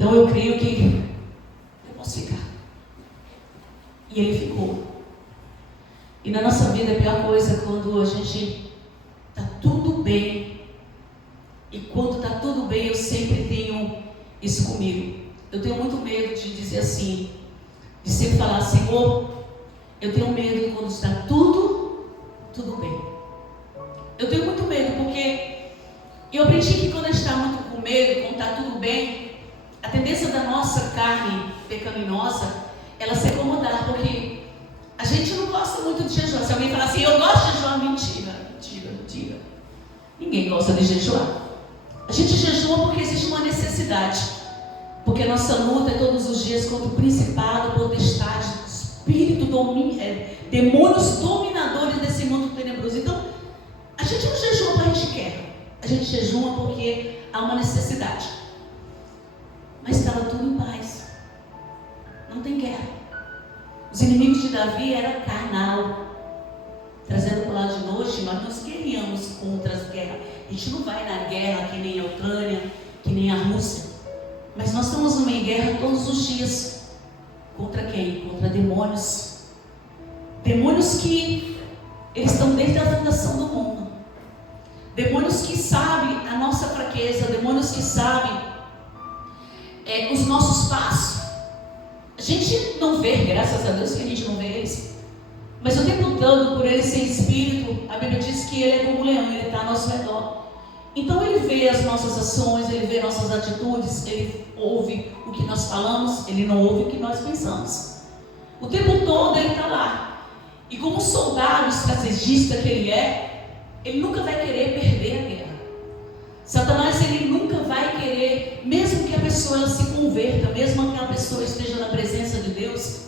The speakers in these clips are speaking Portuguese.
Então eu creio que eu posso ficar. E ele ficou. E na nossa vida a pior coisa é quando a gente está tudo bem. E quando está tudo bem, eu sempre tenho isso comigo. Eu tenho muito medo de dizer assim, de sempre falar, Senhor, eu tenho medo quando está tudo bem. Eu tenho muito medo, porque eu aprendi que quando a gente está muito com medo, quando está tudo bem, a tendência da nossa carne pecaminosa, ela se acomodar, porque a gente não gosta muito de jejuar. Se alguém falar assim, eu gosto de jejuar, mentira. Ninguém gosta de jejuar. A gente jejua porque existe uma necessidade. Porque a nossa luta é todos os dias contra o principado, potestade, espírito, demônios dominadores desse mundo tenebroso. Então, a gente não jejua porque a gente quer. A gente jejua porque há uma necessidade. Mas estava tudo em paz. Não tem guerra. Os inimigos de Davi eram carnal. Trazendo para o lado de hoje, nós não queríamos contra as guerras. A gente não vai na guerra que nem a Ucrânia, que nem a Rússia. Mas nós estamos numa guerra todos os dias. Contra quem? Contra demônios. Demônios que eles estão desde a fundação do mundo. Demônios que sabem a nossa fraqueza. Demônios que sabem os nossos passos. A gente não vê, graças a Deus que a gente não vê eles. Mas o tempo todo, por ele ser espírito, a Bíblia diz que ele é como um leão, ele está ao nosso redor. Então ele vê as nossas ações, ele vê nossas atitudes, ele ouve o que nós falamos, ele não ouve o que nós pensamos. O tempo todo ele está lá. E como soldado estrategista que ele nunca vai querer perder a guerra. Satanás, ele nunca vai querer, mesmo que a pessoa se converta, mesmo que a pessoa esteja na presença de Deus,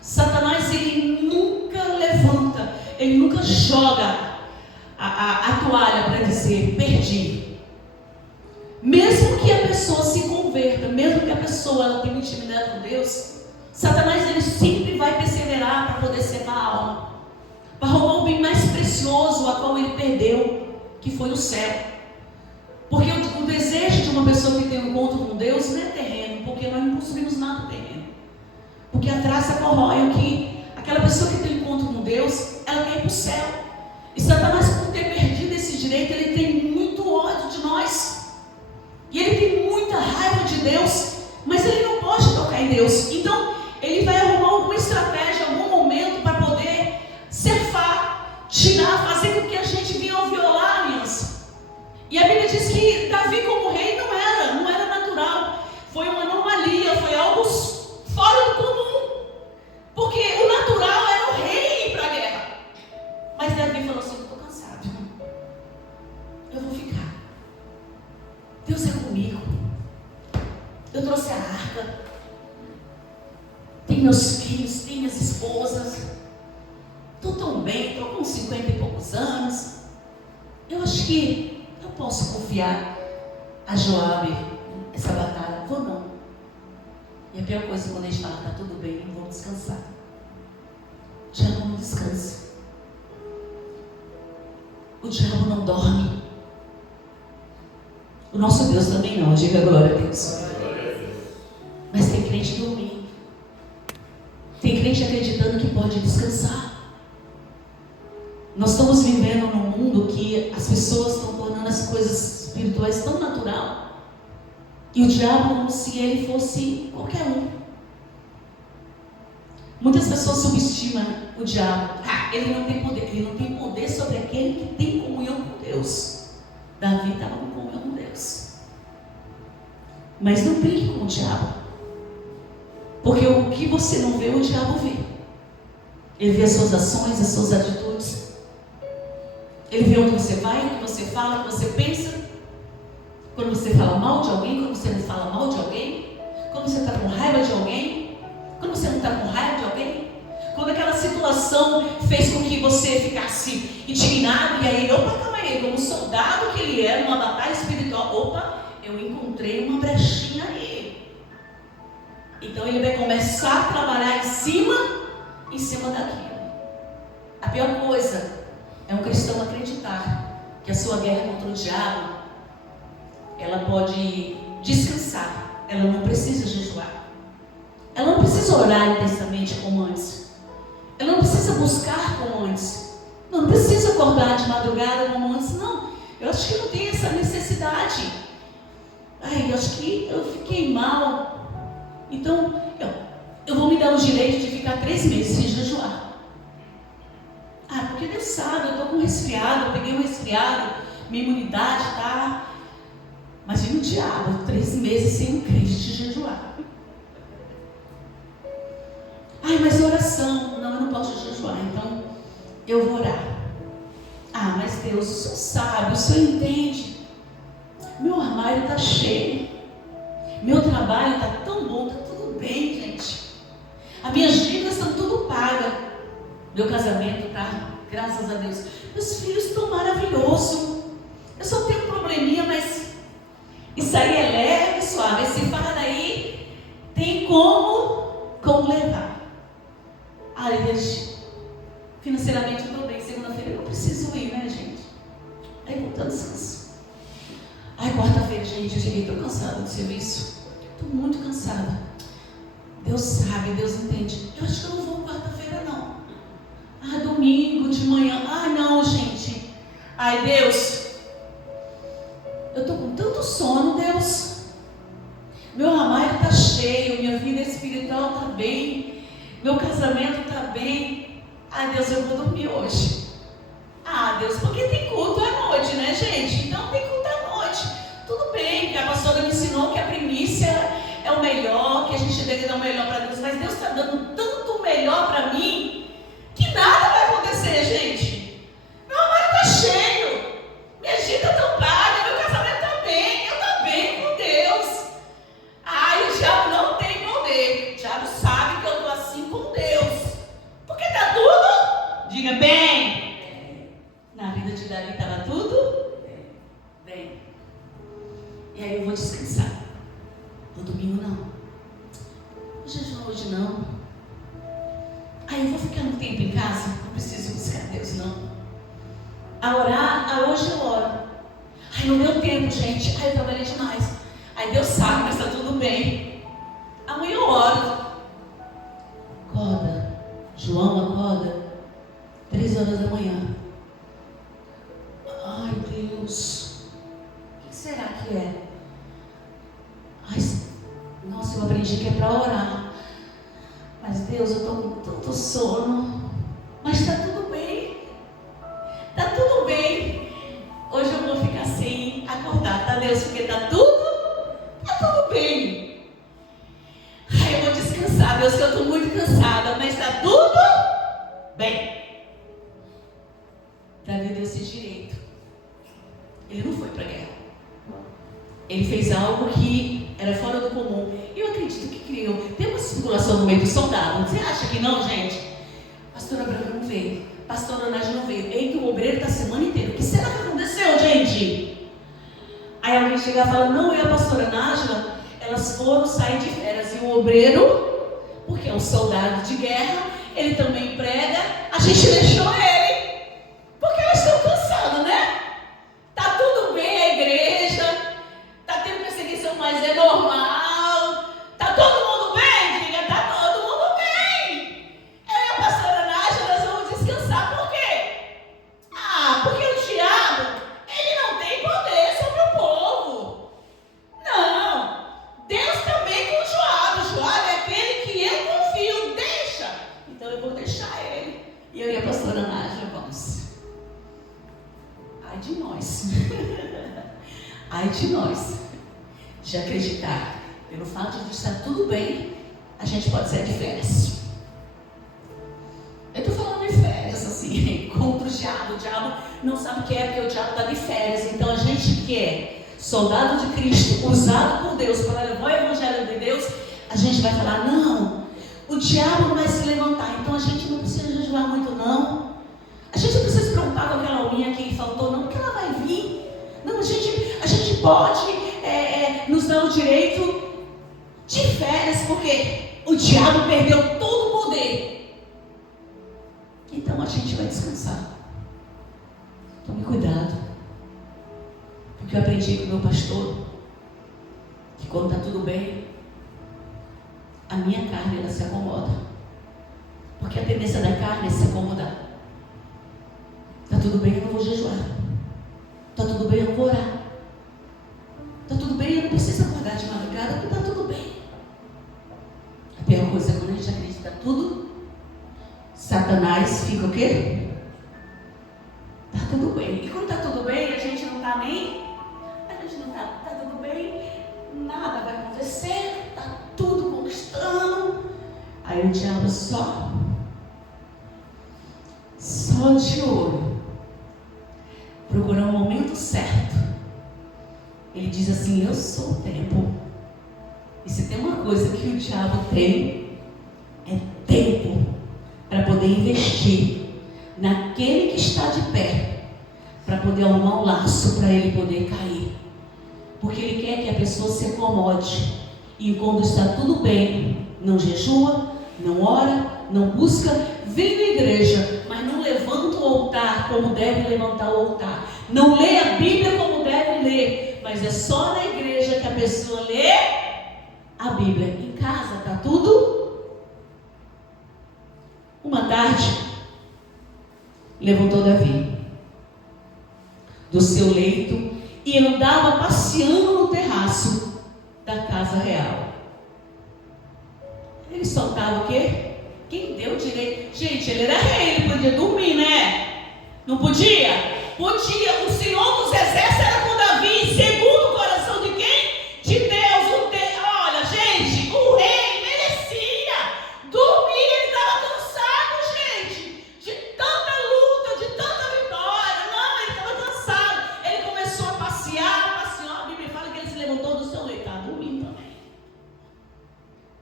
Satanás, ele nunca levanta, ele nunca joga a toalha para dizer, perdi. Mesmo que a pessoa se converta, mesmo que a pessoa ela tenha intimidade com Deus, Satanás, ele sempre vai perseverar para poder cegar a alma, para roubar o bem mais precioso a qual ele perdeu, que foi o céu. Porque o desejo de uma pessoa que tem um encontro com Deus não é terreno, porque nós não possuímos nada terreno. Porque a traça corrói o que aquela pessoa que tem um encontro com Deus, ela quer ir para o céu. E Satanás, por ter perdido esse direito, ele tem muito ódio de nós. E ele tem muita raiva de Deus, mas ele não pode tocar em Deus. Então, ele vai arrumar alguma estratégia, algum momento para poder cefar, tirar, fazer com que a gente venha violar a aliança. E a Bíblia diz que Davi como rei não era natural. Foi uma anomalia, foi algo fora do comum. Porque o natural era o rei ir para a guerra. Mas Davi falou assim, eu estou cansado. Eu vou ficar. Deus é comigo. Eu trouxe a arca. Tem meus filhos, tem minhas esposas. Estou tão bem, estou com 50 e poucos anos. Eu acho que eu posso confiar a Joabe essa batalha. Vou não. E a pior coisa quando a gente fala, está tudo bem, vamos descansar. O diabo não descansa. O diabo não dorme. O nosso Deus também não, diga glória a Deus. Mas tem crente dormindo. Tem crente acreditando que pode descansar. Nós estamos vivendo num mundo que as pessoas estão tornando as coisas espirituais tão natural. E o diabo como se ele fosse qualquer um. Muitas pessoas subestimam o diabo. Ele não tem poder. Ele não tem poder sobre aquele que tem comunhão com Deus. Davi estava com comunhão com Deus. Mas não brinque com o diabo. Porque o que você não vê, o diabo vê. Ele vê as suas ações, as suas atitudes. Ele vê onde você vai, o que você fala, o que você pensa. Quando você fala mal de alguém, quando você não fala mal de alguém. Quando você está com raiva de alguém. Quando você não está com raiva de alguém. Quando aquela situação fez com que você ficasse indignado. E aí, calma aí, como soldado que ele era, numa batalha espiritual. Eu encontrei uma brechinha aí. Então ele vai começar a trabalhar em cima daquilo. A pior coisa é um cristão acreditar que a sua guerra contra o diabo, ela pode descansar ela não precisa jejuar. Ela não precisa orar intensamente como antes. Ela não precisa buscar como antes. Não precisa acordar de madrugada como antes, não. Eu acho que não tem essa necessidade. Eu acho que eu fiquei mal. Então, eu vou me dar o direito de ficar 3 meses sem jejuar. Porque Deus sabe, eu estou com resfriado, eu peguei um resfriado, minha imunidade está... Imagina o diabo, 3 meses sem um crente jejuar. Mas oração, não, eu não posso jejuar, então eu vou orar. Mas Deus, o Senhor sabe, o Senhor entende. Meu armário está cheio, meu trabalho está tão bom, está tudo bem, gente. As minhas dívidas estão tudo pagas. Meu casamento está, graças a Deus. Meus filhos estão maravilhosos. Eu só tenho um probleminha, mas isso aí é leve, suave. Esse fardo aí tem como levar. Gente, financeiramente eu estou bem. Segunda-feira eu preciso ir, né, gente? Aí voltando descanso. Quarta-feira, gente, eu cheguei, estou cansada do serviço. Estou muito cansada. Deus sabe, Deus entende. Eu acho que eu não vou quarta-feira, não. Domingo de manhã. Não, gente. Deus, eu estou com tanto sono, Deus. Meu armário está cheio, minha vida espiritual está bem, meu casamento está bem. Deus, eu vou dormir hoje. Deus, porque tem culto à noite, né, gente? Então tem culto à noite. Tudo bem, que a pastora me ensinou que a primícia é o melhor, que a gente deve dar o melhor para Deus, mas Deus está dando tanto melhor para mim, que nada vai acontecer, gente. Meu armário está cheio, minha dívidas estão pagas, meu casamento está bem, eu estou bem com Deus. O diabo não tem poder. O diabo sabe que eu estou assim com Deus, porque está tudo, diga bem. Na vida de Davi estava tudo bem. E aí eu vou descansar. No domingo não. No jejum hoje não. Eu vou ficar um tempo em casa. Não preciso buscar Deus não. A orar, hoje eu oro. Não deu tempo, gente. Eu trabalhei demais. Deus sabe, mas está tudo bem. Amanhã eu oro. Acorda. João, acorda. 3 horas da manhã. Deus. O que será que é? Nossa, eu aprendi que é para orar. Mas Deus, eu estou com tanto sono. Mas está tudo bem. Está tudo bem. Hoje eu vou ficar sem acordar, tá, Deus? Porque está tudo bem. Eu vou descansar, Deus, que eu estou muito cansada. Mas está tudo bem. Davi deu esse direito. Ele não foi para a guerra. Ele fez algo que era fora do comum. E eu acredito que criou. Tem uma circulação no meio do soldado. Você acha que não, gente? Pastora Branca não veio. Pastora Nádia não veio. Eita, o obreiro está a semana inteira. O que será que aconteceu, gente? Aí alguém chega e fala, não, eu e a pastora Nádia, elas foram sair de férias. E o obreiro, porque é um soldado de guerra, ele também prega, a gente deixou ele. Porque elas estão cansadas, né? Tá tudo bem a igreja, tá tendo perseguição, mas é normal. Tá todo mundo bem? Diga, tá todo mundo bem. Eu e a pastora Nádia, nós vamos descansar. Por quê? Porque o diabo, ele não tem poder sobre o povo. Não. Deus também com o Joabe. Joabe é aquele que eu confio. Deixa. Então eu vou deixar ele. E eu e a pastora Nádia vamos. Ai de nós. Ai de nós. De acreditar. Pelo fato de estar tudo bem, a gente pode sair de férias. Eu estou falando de férias, assim, contra o diabo. O diabo não sabe o que é, porque o diabo está de férias. Então a gente que é soldado de Cristo, usado por Deus para levar o evangelho de Deus, a gente vai falar, não, o diabo não vai se levantar. Então a gente não precisa jejuar muito, não. A gente não precisa se preocupar com aquela unha que faltou, não, porque ela vai vir. Não, a gente pode nos dar o direito de férias, porque o diabo perdeu todo o poder. Então a gente vai descansar. Tome cuidado. Porque eu aprendi com o meu pastor que quando está tudo bem, a minha carne ela se acomoda. Porque a tendência da carne é se acomodar. Está tudo bem, eu não vou jejuar. Está tudo bem, eu não vou orar. Está tudo bem, eu não preciso acordar de madrugada, porque está tudo bem. A pior coisa é quando a gente acredita tudo, Satanás fica o quê? Está tudo bem. E quando está tudo bem, a gente não está nem... A gente não está tudo bem, nada vai acontecer, está tudo conquistando. Aí o diabo só de olho, procurando o momento certo. Ele diz assim: eu sou o tempo. E se tem uma coisa que o diabo tem, é tempo para poder investir naquele que está de pé, para poder arrumar um laço para ele poder cair. Porque ele quer que a pessoa se acomode. E quando está tudo bem, não jejua, não ora, não busca, vem na igreja, mas não levanta o altar como deve levantar o altar. Não lê a Bíblia como deve ler, mas é só na igreja que a pessoa lê a Bíblia. Em casa está tudo. Uma tarde, levantou Davi do seu leito e andava passeando no terraço da casa real. Ele soltava o quê? Quem deu direito? Gente, ele era rei, ele podia dormir, né? Não podia? Podia. O Senhor dos Exércitos era com Davi, segundo o coração de quem? De Deus. Olha, gente, o rei merecia dormir. Ele estava cansado, gente, de tanta luta, de tanta vitória. Não, ele estava cansado. Ele começou a passear. A Bíblia fala que ele se levantou do seu leito, estava dormindo também.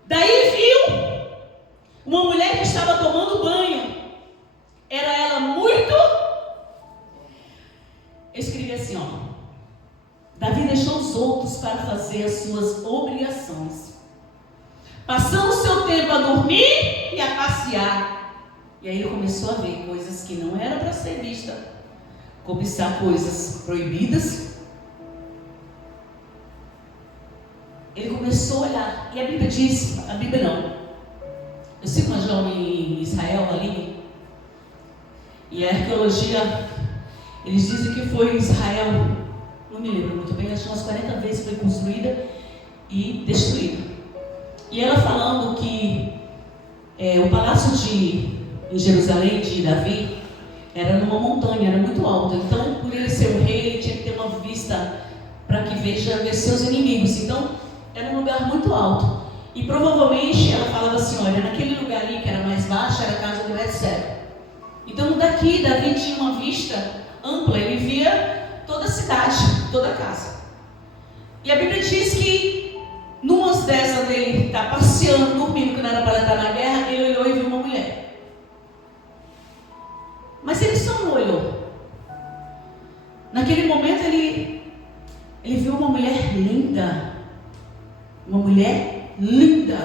Daí viu uma mulher que estava tomando banho. Era ela muito... Eu escrevi assim, ó: Davi deixou os outros para fazer as suas obrigações, passando o seu tempo a dormir e a passear. E aí ele começou a ver coisas que não eram para ser vista, cobiçar coisas proibidas. Ele começou a olhar. E a Bíblia diz, a Bíblia não, eu sigo uma jovem em Israel ali, e a arqueologia, eles dizem que foi Israel, não me lembro muito bem, acho que umas 40 vezes foi construída e destruída. E ela falando que o palácio em Jerusalém, de Davi, era numa montanha, era muito alto. Então, por ele ser um rei, ele tinha que ter uma vista para que veja ver seus inimigos. Então, era um lugar muito alto. E provavelmente ela falava assim: olha, naquele lugar ali que era mais baixo, era a casa do Betseba. Então daqui Davi tinha uma vista ampla, ele via toda a cidade, toda a casa. E a Bíblia diz que numas dessas dele estar passeando, dormindo, que não era para estar na guerra, ele olhou e viu uma mulher. Mas ele só não olhou. Naquele momento ele viu uma mulher linda. Uma mulher linda.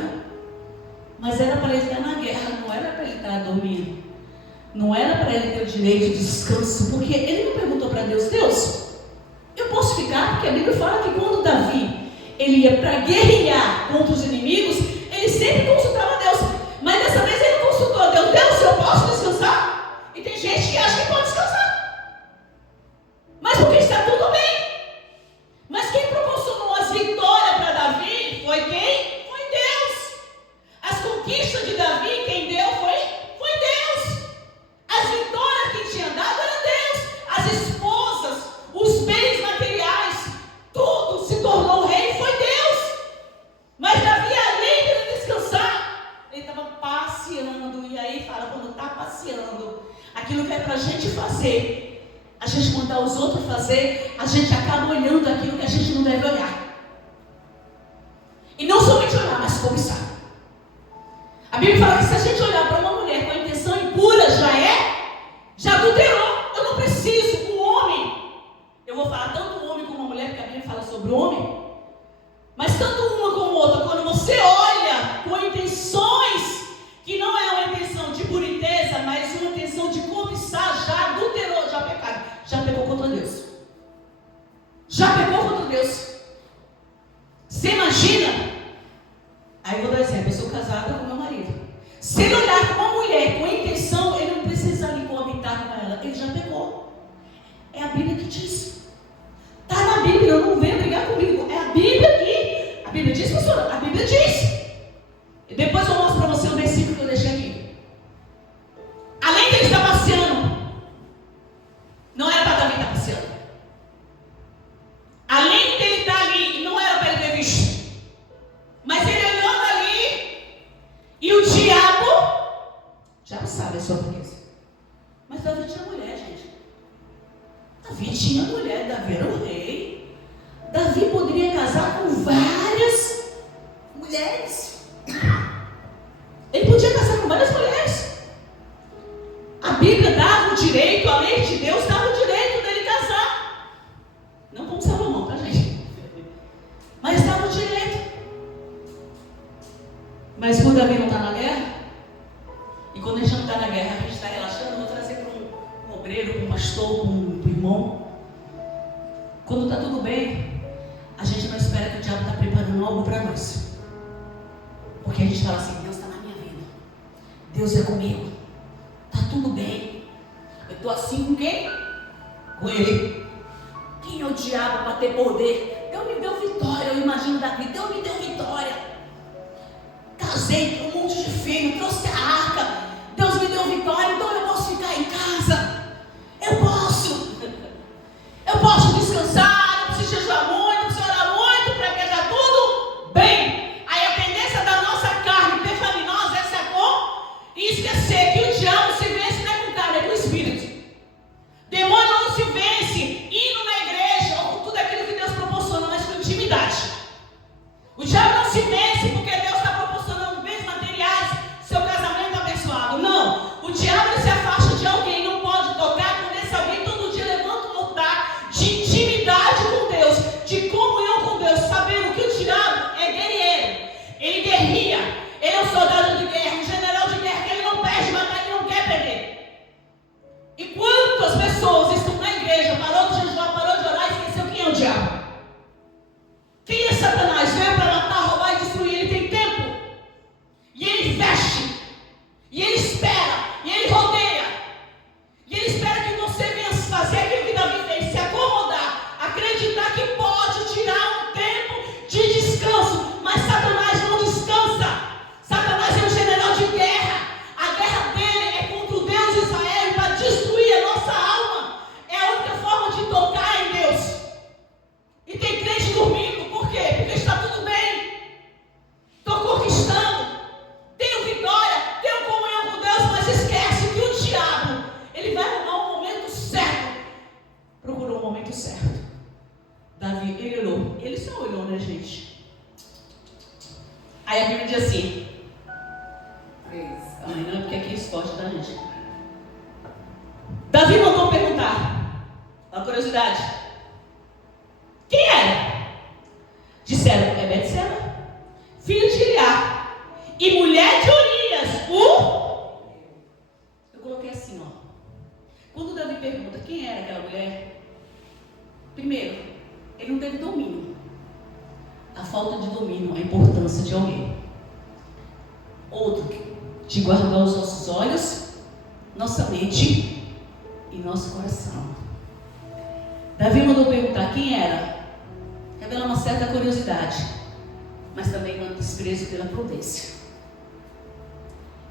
Mas era para ele estar na guerra, não era para ele estar dormindo. Não era para ele ter o direito de descanso, porque ele não perguntou para Deus: Deus, eu posso ficar? Porque a Bíblia fala que quando Davi ele ia para guerrear contra os inimigos, ele sempre consultava Deus. Mas dessa vez ele consultou a Deus: Deus, eu posso descansar? E tem gente que acha que pode descansar, mas porque está tudo bem. Mas quem proporcionou as vitórias para Davi foi quem? Foi Deus. As conquistas de Davi, quem deu foi Deus. As vitórias que tinha dado era Deus. As esposas, os bens materiais, tudo se tornou rei, foi Deus. Mas Davi, além de ele descansar, ele estava passeando. E aí fala, quando está passeando, aquilo que é para a gente fazer, a gente mandar os outros fazer, a gente acaba olhando aquilo que a gente não deve olhar. E não somente olhar, mas cobiçar. A Bíblia fala que se a gente olhar para uma mulher com a intenção impura, já adulterou. Eu não preciso, o homem, eu vou falar tanto o homem como a mulher, porque a Bíblia fala sobre o homem, mas tanto uma como outra, quando você olha com intenções que não é uma intenção de pureza, mas uma intenção de cobiçar, já adulterou, já pecado, já pecou contra Deus. Já pecou contra Deus. Você imagina casada com meu marido. Se ele olhar com uma mulher com a intenção, ele não precisa ali coabitar com ela, ele já pecou. É a Bíblia que diz. Está na Bíblia, não venha brigar comigo. É a Bíblia que. A Bíblia diz, pastora? A Bíblia diz. E depois eu mostro para você o versículo que eu deixei aqui. Além de ele estar passeando, não era para Davi estar passeando. Além dele estar ali, não era para ele ter visto. Mas ele olhando ali, e o diabo sabe a sua fraqueza. Mas Davi tinha mulher, gente. Davi tinha mulher, Davi era o rei. Davi poderia casar com várias mulheres. Ele podia casar com várias mulheres. A Bíblia dava o direito, a lei de Deus dava o direito dele casar. Não como Salomão, tá, gente? Mas dava o direito. Mas quando Davi não está na guerra, e quando a gente não está na guerra, a gente está relaxando, eu vou trazer para um obreiro, para um pastor, para um irmão. Quando está tudo bem, a gente não espera que o diabo está preparando algo para nós. Porque a gente fala assim, Deus está na minha vida. Deus é comigo. Está tudo bem. Eu estou assim com quem? Com ele. Quem é o diabo para ter poder? Deus me deu vitória, eu imagino Davi. Deus me deu vitória. Casei com um monte de filho, trouxe a arca. Deus me deu vitória, então eu posso ficar em casa. Eu posso descansar, não preciso jejuar muito, não preciso orar muito, para que já tudo bem. Aí a tendência da nossa carne pecaminosa é sacou e esquecer que o diabo se vence não é com carne, é com o espírito. Demônio não se vence indo na igreja ou com tudo aquilo que Deus proporciona, mas com intimidade. O diabo não se vence porque Deus está proporcionando bens materiais, seu casamento abençoado. Não, o diabo se afasta de alguém, não pode tocar quando esse alguém todo dia levanta um altar de intimidade com Deus, de comunhão com Deus, sabendo que o diabo é guerreiro, ele guerria, ele é um soldado de guerra, um general de guerra, que ele não perde, mas ele não quer perder. E quantas pessoas estão na igreja, parou de jejuar, parou de orar e esqueceu quem é o diabo? Quem é Satanás? Veio para matar, roubar e destruir. Ele tem tempo. E ele veste. E ele espera. E ele rodeia. E ele espera que você venha fazer aquilo que Davi fez. Se acomodar. Acreditar que pode tirar um tempo de descanso. Mas Satanás não descansa. Satanás é um general de guerra. A guerra dele é contra o Deus de Israel. E para destruir a nossa alma. É a única forma de tocar em Deus. E tem crente dormindo. Por quê? Porque está tudo bem. Estou conquistando. Tenho vitória. Tenho comunhão com Deus. Mas esquece que o diabo, ele vai arrumar o momento certo. Procurou o momento certo. Davi, ele olhou. Ele só olhou, né, gente? Aí a Bíblia diz assim. Não é porque aqui é esporte da gente. Davi mandou perguntar. Uma curiosidade. Quem era? Disseram, é Betseba, filho de Eliá, e mulher de Urias, Eu coloquei assim, ó. Quando Davi pergunta quem era aquela mulher, primeiro, ele não teve domínio. A falta de domínio, a importância de alguém. Outro, de guardar os nossos olhos, nossa mente e nosso coração. Davi mandou perguntar quem era. Revela uma certa curiosidade, mas também um desprezo pela prudência.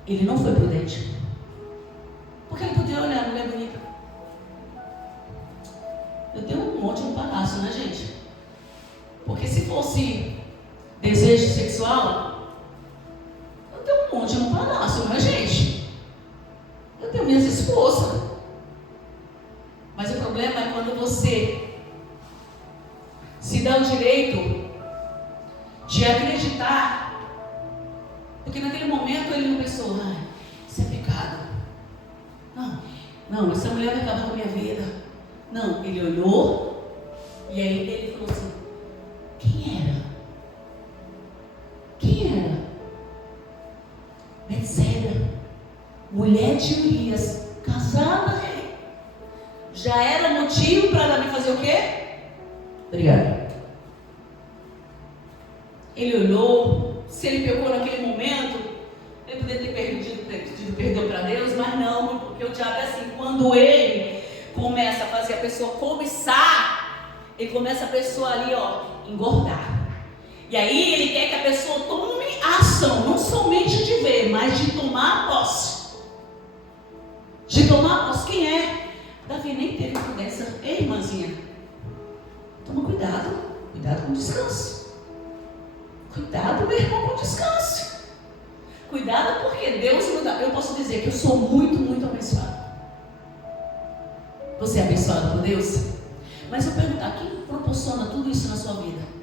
Ele não foi prudente, porque ele podia olhar a mulher bonita. Eu tenho um monte no palácio, né, gente? Porque se fosse desejo sexual, eu tenho um monte no palácio, não é, gente? Eu tenho minhas esposas. Mas o problema é quando você se dá o direito de acreditar, porque naquele momento ele não pensou, isso é pecado. Não, essa mulher vai acabar com a minha vida. Não, ele olhou e aí ele falou assim, quem era? Betseba, mulher de Urias, casada, já era motivo para Davi fazer o quê? Obrigada. Ele olhou, se ele pecou naquele momento, poderia ter pedido perdão para Deus, mas não, porque o diabo é assim, quando ele começa a fazer a pessoa cobiçar, ele começa a pessoa ali, engordar. E aí ele quer que a pessoa tome ação, não somente de ver, mas de tomar posse. De tomar posse. Quem é? Davi nem teve prudência. Ei, irmãzinha, toma cuidado. Cuidado com o descanso. Cuidado, meu irmão, com o descanso. Cuidado, porque Deus me dá. Eu posso dizer que eu sou muito, muito abençoado. Você é abençoado por Deus? Mas eu perguntar, quem proporciona tudo isso na sua vida?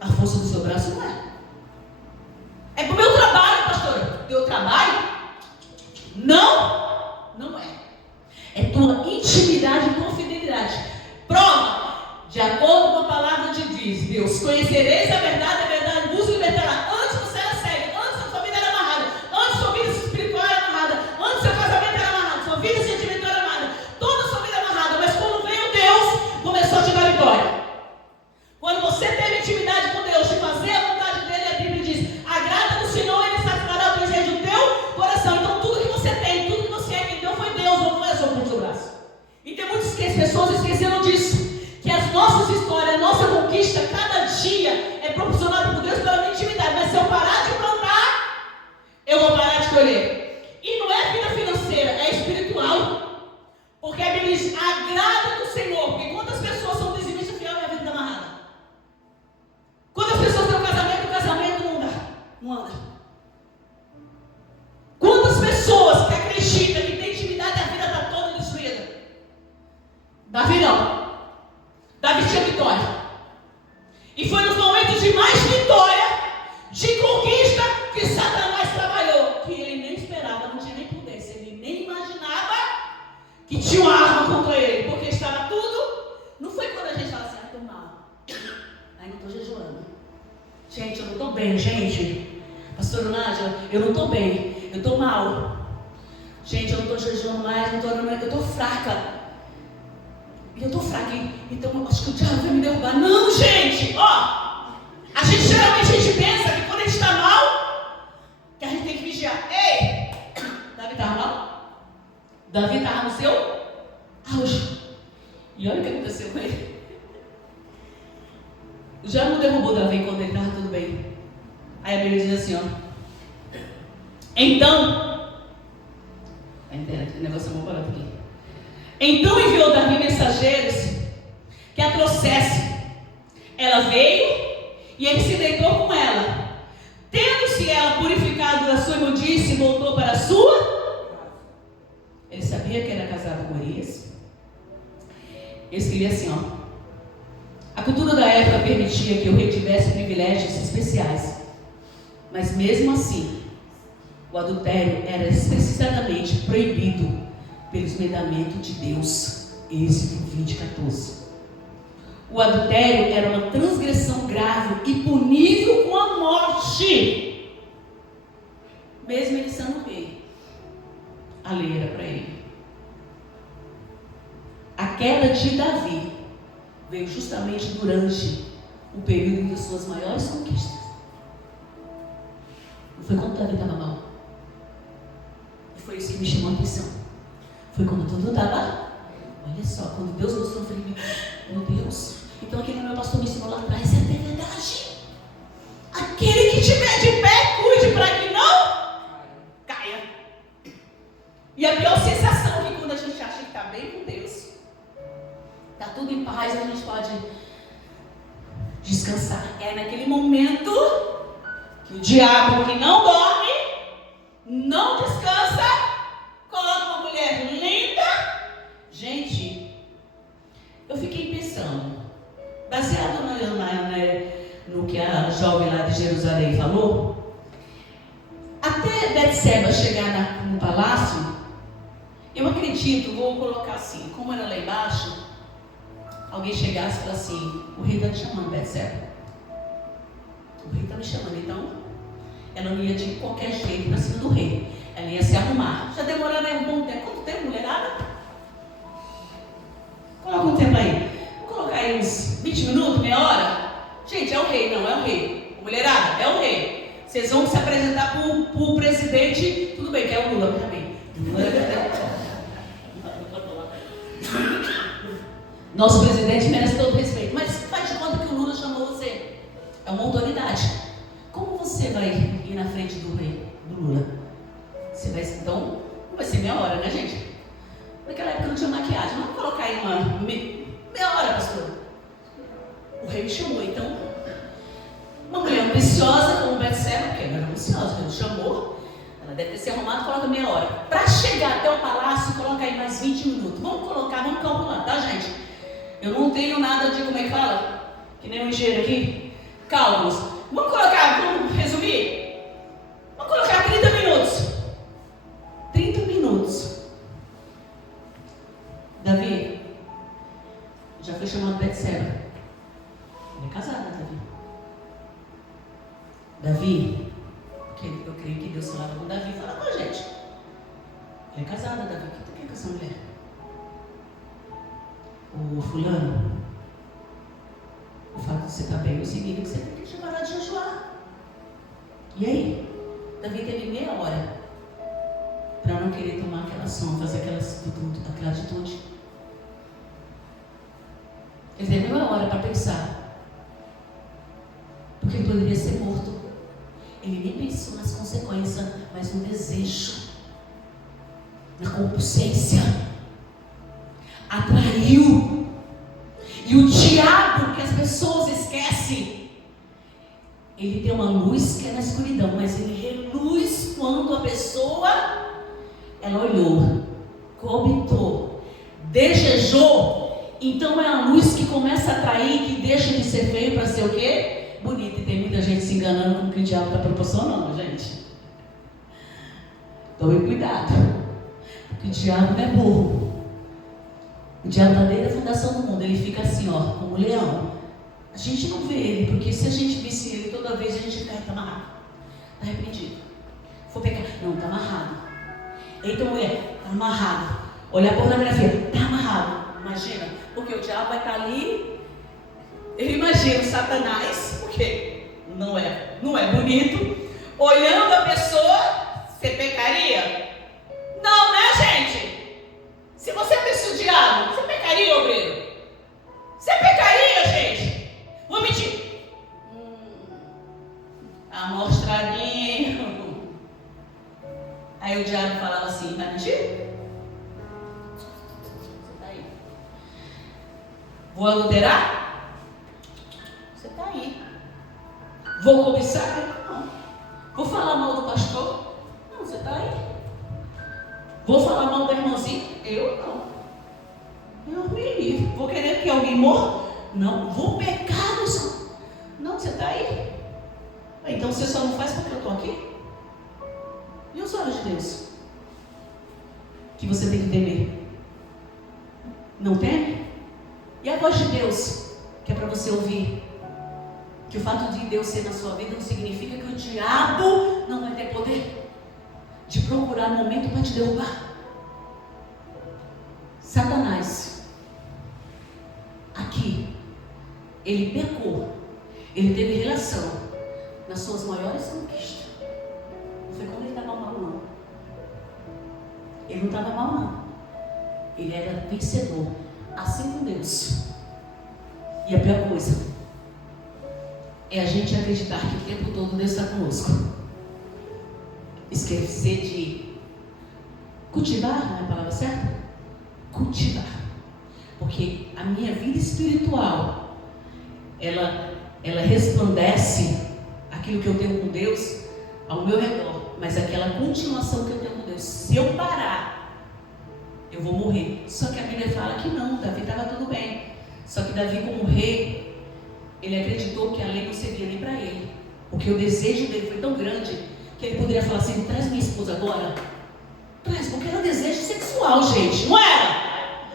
A força do seu braço não é. É pro meu trabalho, pastora. Teu trabalho? Não, não é. É tua intimidade e tua fidelidade. Prova, de acordo com a palavra de Deus, conhecereis a verdade vos libertará. Antes você era cego, antes a sua vida era amarrada, antes a sua vida espiritual era amarrada, antes seu casamento era amarrado, sua vida sentimental era amarrada, toda a sua vida amarrada. Mas quando veio Deus, começou a te dar vitória. Quando você teve intimidade com Deus, de fazer a vontade dele, a Bíblia diz: agrada no Senhor, ele satisfará o desejo do teu coração. Então tudo que você tem, tudo que você é, quem deu foi Deus, não foi a sua mão do seu braço. E tem muitas pessoas esqueceram disso, que as nossas histórias, a nossa conquista, cada dia é proporcionado por Deus pela minha intimidade. Mas se eu parar de plantar, eu vou parar de colher. E não é vida financeira, é espiritual. Porque a Bíblia diz: agrada do Senhor. Porque quantas pessoas são dizimistas fiel e a vida está amarrada? Quantas pessoas têm o casamento não dá, não anda. Quantas pessoas que acreditam que tem intimidade, a vida está toda destruída? Davi não. Davi tinha vitória. E foi nos momentos de mais vitória, de conquista, que Satanás trabalhou. Que ele nem esperava, não tinha nem prudência. Ele nem imaginava que tinha uma arma contra ele. Porque estava tudo. Não foi quando a gente fala assim: estou mal. Aí não estou jejuando. Gente, eu não estou bem, gente. Pastora Nádia, eu não estou bem. Eu estou mal. Gente, eu não estou jejuando mais, eu estou fraca. E eu estou fraca, então eu acho que o diabo vai me derrubar. Não, gente, a gente geralmente pensa que quando a gente está mal, que a gente tem que vigiar. Ei, Davi estava mal? Davi estava no seu auge. E olha o que aconteceu com ele. O diabo não derrubou Davi quando ele estava tudo bem. Aí a Bíblia diz assim, então, a internet, o negócio é muito barato aqui. Então enviou Davi mensageiros que a trouxesse. Ela veio e ele se deitou com ela. Tendo-se ela purificado da sua imundície, voltou para a sua. Ele sabia que era casado com Urias. Ele escrevia assim, a cultura da época permitia que o rei tivesse privilégios especiais. Mas mesmo assim, o adultério era especificamente proibido pelos mandamentos de Deus. Êxodo 20:14. O adultério era uma transgressão grave e punível com a morte. Mesmo ele sendo rei, a lei era para ele. A queda de Davi veio justamente durante o período de suas maiores conquistas. Não foi quando Davi estava mal. E foi isso que me chamou a atenção. Foi quando tudo estava. Olha só, quando Deus mostrou, eu falei: meu Deus. Então aquele meu pastor me ensinou lá atrás, é verdade. Aquele que estiver de pé, cuide para que não caia. E a pior sensação que quando a gente acha que está bem com Deus, está tudo em paz, a gente pode descansar. É naquele momento que o diabo que não dorme, não descansa, coloca uma mulher linda. Gente, eu fiquei pensando, baseado no que a jovem lá de Jerusalém falou, até Betseba chegar no palácio, eu acredito, vou colocar assim, como era lá embaixo, alguém chegasse e falasse assim: o rei está te chamando, Betseba. O rei está me chamando. Então, ela não ia de qualquer jeito para cima do rei. Ela ia se arrumar. Já demoraria um bom tempo. Quanto tempo, mulherada? Coloca um tempo aí. Vou colocar aí uns 20 minutos, meia hora. Gente, é o rei. Não, é o rei. Mulherada, é o rei. Vocês vão se apresentar para o presidente, tudo bem, que é o Lula, também. Nosso presidente merece todo respeito, mas faz de conta que o Lula chamou você. É uma autoridade. Como você vai ir na frente do rei, do Lula? Você vai, então, não vai ser meia hora, né, gente? Naquela época não tinha maquiagem. Vamos colocar aí uma meia hora, pastor. O rei me chamou, então, uma mulher ambiciosa como Betseba, porque ela era ambiciosa, ele chamou, ela deve ter se arrumado, coloca meia hora. Para chegar até o palácio, coloca aí mais 20 minutos. Vamos colocar, vamos calcular, tá, gente? Eu não tenho nada de, como é que fala? Que nem um engenheiro aqui. Cálculos. Vamos colocar, vamos resumir? Vamos colocar 30 minutos. 30 minutos. Davi já foi chamado Betseba. Ele é casado, Davi. Davi, porque eu creio que Deus falava com Davi, fala com a gente. Ele é casado, Davi. O que tu quer com essa mulher? O fulano, o fato de você estar bem não significa que você tem que parar de jejuar. E aí? Davi teve meia hora para não querer tomar aquela ação, fazer aquela atitude. Ele teve meia hora para pensar, porque ele poderia ser morto. Ele nem pensou nas consequências, mas no desejo, na compulsência. Atraiu. E o diabo, que as pessoas esquecem, ele tem uma luz que é na escuridão, mas ele reluz quando a pessoa, ela olhou, cobitou, desejou. Então é a luz que começa a atrair, que deixa de ser feio para ser o quê? Bonito. E tem muita gente se enganando com o que o diabo está proporcionando, gente. Tome cuidado, porque o diabo não é burro. O diabo está desde a fundação do mundo, ele fica assim, ó, como um leão. A gente não vê ele, porque se a gente visse ele, toda vez a gente fica, está amarrado, está repreendido. For pecar, não, está amarrado. Eita, mulher, está amarrado. Olhar pornografia, está amarrado. Imagina, porque o diabo vai estar ali. Eu imagino Satanás, porque não é bonito, olhando a pessoa, você pecaria? Não, né, gente? Se você fosse o diabo, você pecaria, obreiro? Você pecaria, gente? Vou mentir. Amostradinho. Aí o diabo falava assim, vai mentir? Você tá aí. Vou adulterar? Você tá aí. Vou cobiçar? Não. Vou falar mal do pastor? Não, você tá aí. Vou falar mal da irmãzinha? Eu não. Eu me livre. Vou querer que alguém morra? Não. Vou pecar nisso? Não, você está aí. Então você só não faz porque eu estou aqui? E os olhos de Deus? Que você tem que temer? Não teme? E a voz de Deus? Que é para você ouvir? Que o fato de Deus ser na sua vida não significa que o diabo não vai ter poder de procurar momento para te derrubar. Satanás, aqui, ele pecou, ele teve relação nas suas maiores conquistas. Não foi quando ele estava mal, não. Ele não estava mal, não. Ele era vencedor, assim com Deus. E a pior coisa é a gente acreditar que o tempo todo Deus está conosco. Esquecer de cultivar, não é a palavra certa? Cultivar. Porque a minha vida espiritual, ela resplandece aquilo que eu tenho com Deus ao meu redor, mas aquela continuação que eu tenho com Deus, se eu parar, eu vou morrer. Só que a Bíblia fala que não, Davi estava tudo bem. Só que Davi, como rei, ele acreditou que a lei não servia nem para ele, porque o desejo dele foi tão grande que ele poderia falar assim, traz minha esposa agora. Traz, porque era desejo sexual, gente, não era?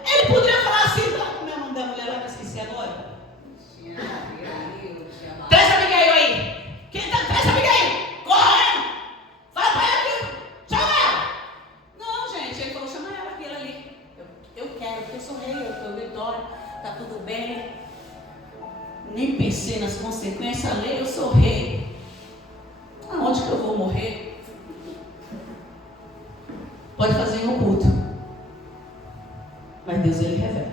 Ele poderia falar assim, como é o nome da mulher lá que eu esqueci agora? Traz a Abigail aí. Quem tá? Traz a Abigail. Corre! Fala para ela aqui. Chama ela. Não, gente, ele falou, chama ela aqui, ela ali. Eu quero, porque eu sou rei, eu sou vitória, tá tudo bem. Nem pensei nas consequências, a lei, eu sou rei. Aonde morrer, pode fazer em oculto. Mas Deus, ele revela.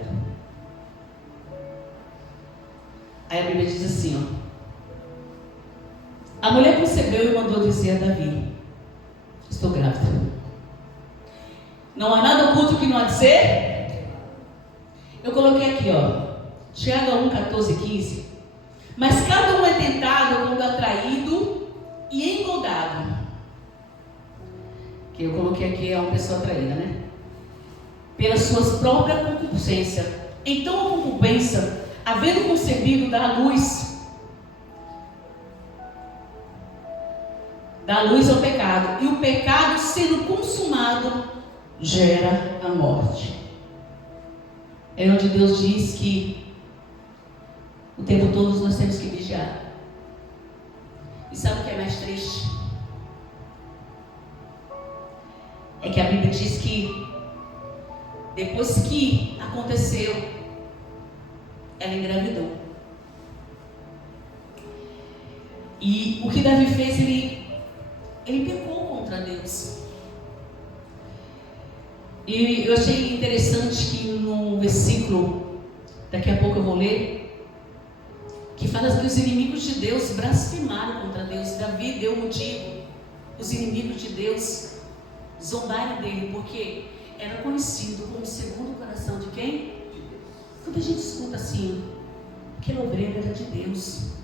Aí a Bíblia diz assim, ó. A mulher concebeu e mandou dizer a Davi: estou grávida. Não há nada oculto que não há de ser. Eu coloquei aqui, ó, Tiago 1, 14 e 15. Mas cada um é tentado quando atraído e engodado. Que eu coloquei aqui é uma pessoa atraída, né? Pelas suas próprias concupiscências. Então a concupiscência, havendo concebido, dá luz ao pecado. E o pecado, sendo consumado, gera a morte. É onde Deus diz que o tempo todo nós temos que vigiar. E sabe o que é mais triste? É que a Bíblia diz que depois que aconteceu, ela engravidou. E o que Davi fez, ele pecou contra Deus. E eu achei interessante que no versículo, daqui a pouco eu vou ler, que fala que os inimigos de Deus blasfemaram contra Deus. Davi deu motivo, os inimigos de Deus zombarem dele, porque era conhecido como segundo o coração de quem? Quando a gente escuta assim, aquele obreiro era de Deus,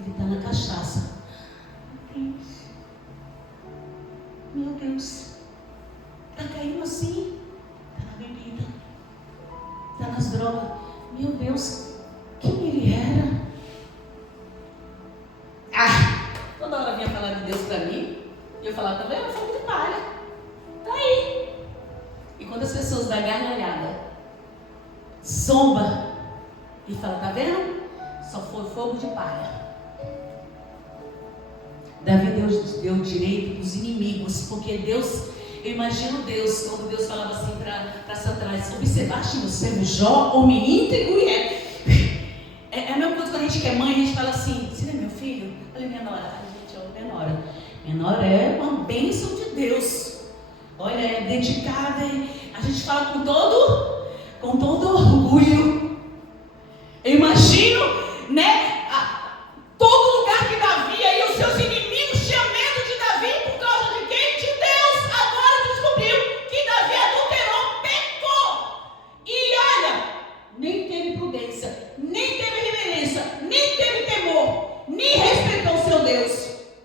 ele está na cachaça. Meu Deus, está caindo assim, está na bebida, está nas drogas. Meu Deus, quem ele era? Toda hora vinha falar de Deus para mim, e eu falava, tá vendo? Eu fogo de palha, tá aí. E quando as pessoas dão gargalhada, zomba e fala, tá vendo? Só foi fogo de palha. Davi deu direito dos inimigos, porque Deus, eu imagino Deus, quando Deus falava assim para Satanás: observaste no servo Jó, homem íntegro e é a mesma coisa quando a gente quer mãe, a gente fala assim: você não é meu filho? Olha minha nora. Gente, olha minha nora. Minha nora é uma bênção de Deus. Olha, é dedicada, a gente fala com todo orgulho. Eu imagino, né? Todo lugar que Davi aí, os seus inimigos tinham medo de Davi por causa de quem? De Deus. Agora descobriu que Davi adulterou, pecou. E olha, nem teve prudência, nem teve reverência, nem teve temor, nem respeitou o seu Deus.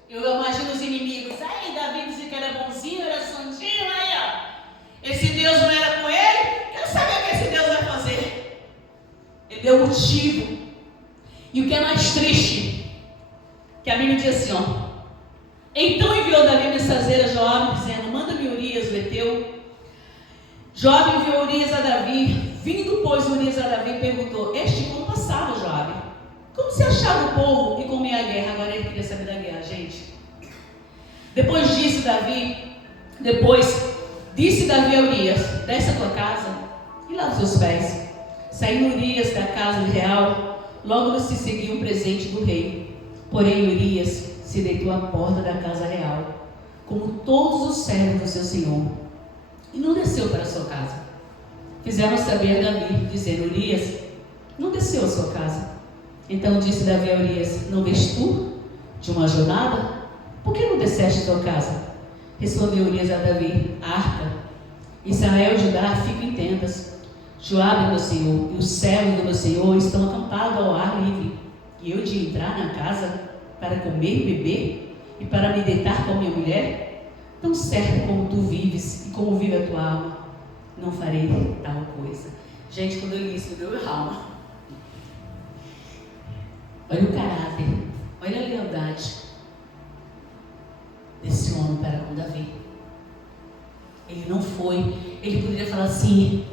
Eu imagino os inimigos. Aí Davi disse que era bonzinho, era santinho, aí ó. Esse Deus não era com ele. Quero saber o que esse Deus vai fazer. Ele deu motivo. E o que é mais triste, que a Bíblia diz assim, ó. Então enviou Davi mensageiro a Joabe, dizendo: manda-me Urias, o heteu. Joabe enviou Urias a Davi. Vindo, pois, Urias a Davi, perguntou: este como passava, Joabe? Como se achava o povo e como ia a guerra? Agora ele queria saber da guerra, gente. Depois disse Davi a Urias: desce a tua casa e lava os teus pés. Saindo Urias da casa real, logo se seguiu um presente do rei. Porém Urias se deitou à porta da casa real, como todos os servos do seu senhor, e não desceu para a sua casa. Fizeram saber a Davi, dizendo: Urias não desceu à sua casa. Então disse Davi a Urias: não vês tu de uma jornada? Por que não desceste à tua casa? Respondeu Urias a Davi: arca, Israel e Judá ficam em tendas. Joabe, meu senhor, e os servos do meu senhor estão acampados ao ar livre. E eu de entrar na casa para comer e beber e para me deitar com a minha mulher? Tão certo como tu vives e como vive a tua alma, não farei tal coisa. Gente, quando eu li isso, me deu alma. Olha o caráter, olha a lealdade desse homem para com Davi. Ele não foi, ele poderia falar assim: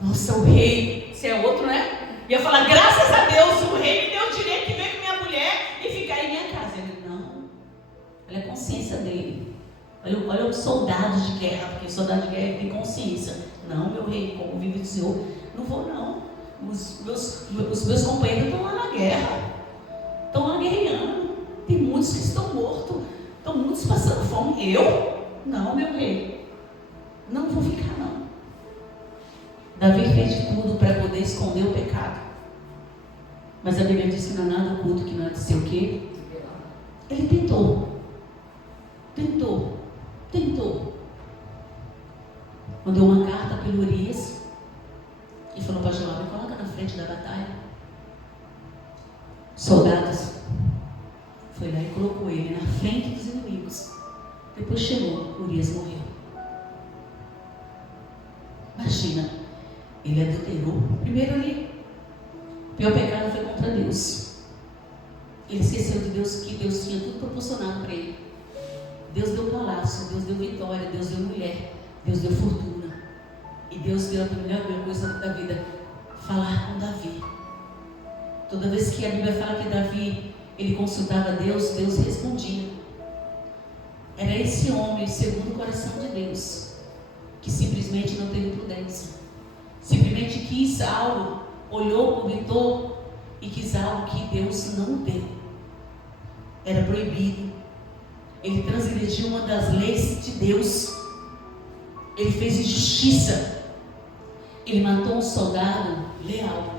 nossa, o rei, se é outro, né? Ia falar: graças a Deus, o rei me deu o direito de ver com minha mulher e ficar em minha casa. Ele: não, olha a consciência dele. Olha os soldados de guerra, porque soldado de guerra tem consciência. Não, meu rei, como vive o Senhor, não vou não. Os meus companheiros estão lá na guerra, estão lá guerreando. Tem muitos que estão mortos. minutos passando fome. Eu? Não, meu rei. Não vou ficar, não. Davi fez de tudo para poder esconder o pecado. Mas a Bíblia diz que não há nada oculto que não é de ser o quê? Ele tentou. Mandou uma carta para Urias e falou para Joabe: coloca na frente da batalha. Soldados. Foi lá e colocou ele na frente dos inimigos. Depois chegou, Urias morreu. Imagina, ele adulterou. Primeiro o pior pecado foi contra Deus. Ele esqueceu de Deus, que Deus tinha tudo proporcionado para ele. Deus deu palácio, Deus deu vitória, Deus deu mulher, Deus deu fortuna. E Deus deu a melhor coisa da vida: falar com Davi. Toda vez que a Bíblia fala que Davi, ele consultava Deus, Deus respondia. Era esse homem, segundo o coração de Deus, que simplesmente não teve prudência. Simplesmente quis algo, olhou, cogitou e quis algo que Deus não deu. Era proibido. Ele transgrediu uma das leis de Deus. Ele fez injustiça. Ele matou um soldado leal,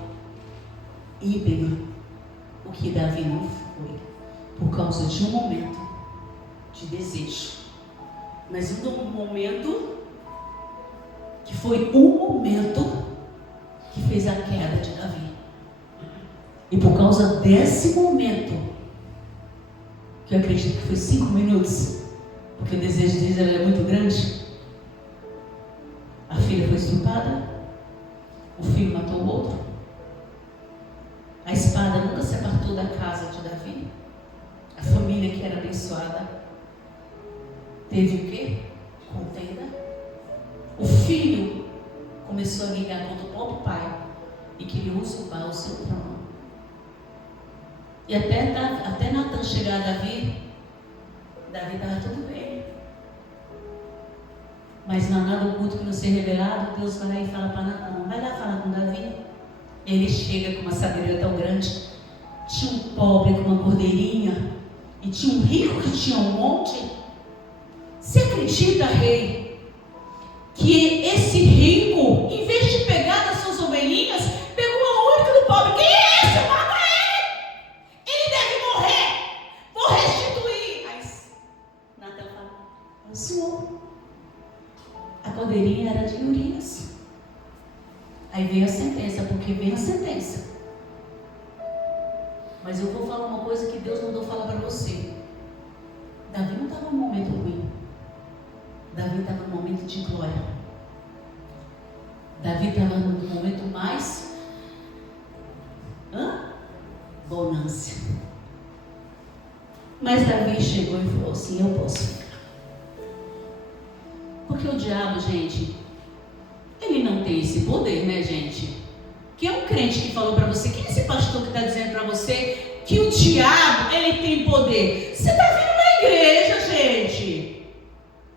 íntegro, o que Davi não foi, por causa de um momento de desejo. Mas um momento que foi um momento que fez a queda de Davi. E por causa desse momento, que eu acredito que foi 5 minutos, porque o desejo de Israel é muito grande, a filha foi estrupada, o filho matou o outro, a espada nunca se apartou da casa de Davi, a família que era abençoada teve o quê? Contenda. O filho começou a guerrear contra o próprio pai e queria usurpar o seu trono. E até Natan chegar a Davi estava tudo bem. Mas não há nada oculto que não seja revelado. Deus vai lá e fala para Natan: vai lá falar com Davi. Ele chega com uma sabedoria tão grande. Tinha um pobre com uma cordeirinha e tinha um rico que tinha um monte. Você acredita, rei, que esse rico, em vez de pegar das suas ovelhinhas, pegou a única do pobre? Quem é esse? Mata ele! Ele deve morrer! Vou restituir! Aí Natan fala: é o senhor. A cordeirinha era de Urias. Aí veio a sentença, porque veio a sentença. Mas eu vou falar uma coisa que Deus mandou falar para você. Davi não estava num momento ruim. Davi estava num momento de glória. Davi estava no momento mais bonância. Mas Davi chegou e falou assim: eu posso ficar. Porque o diabo, gente, ele não tem esse poder, né, gente? Que é um crente que falou para você? Quem é esse pastor que está dizendo para você que o diabo, ele tem poder? Você está vindo na igreja, gente.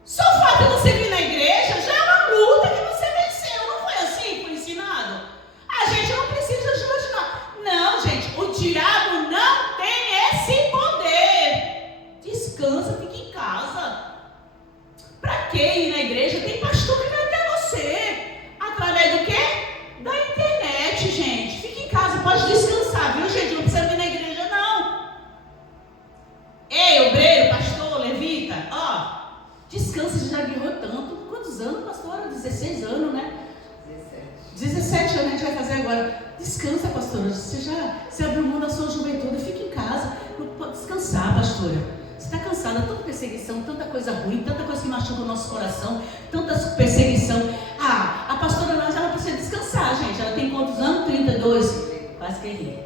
Só o fato de você vir na igreja já é uma luta que você venceu. Não foi assim que foi ensinado? A gente não precisa de imaginar. Não, gente, o diabo não tem esse poder. Descansa, fica em casa. Para que ir na igreja? Tem pastor que vai até você. Através do quê? Da internet, gente. Fica em casa, pode descansar, viu, gente? Não precisa vir na igreja, não. Ei, obreiro, pastor, levita, ó, descansa, você já guerreou tanto. Quantos anos, pastora? 16 anos, né? 17 anos a gente vai fazer agora. Descansa, pastora. Você abriu mão da sua juventude, fica em casa. Não pode descansar, pastora. Você está cansada, tanta perseguição, tanta coisa ruim, tanta coisa que machuca o nosso coração, tanta perseguição. A pastora Nádia, ela precisa descansar, gente. Ela tem quantos anos? 32. Quase que errei.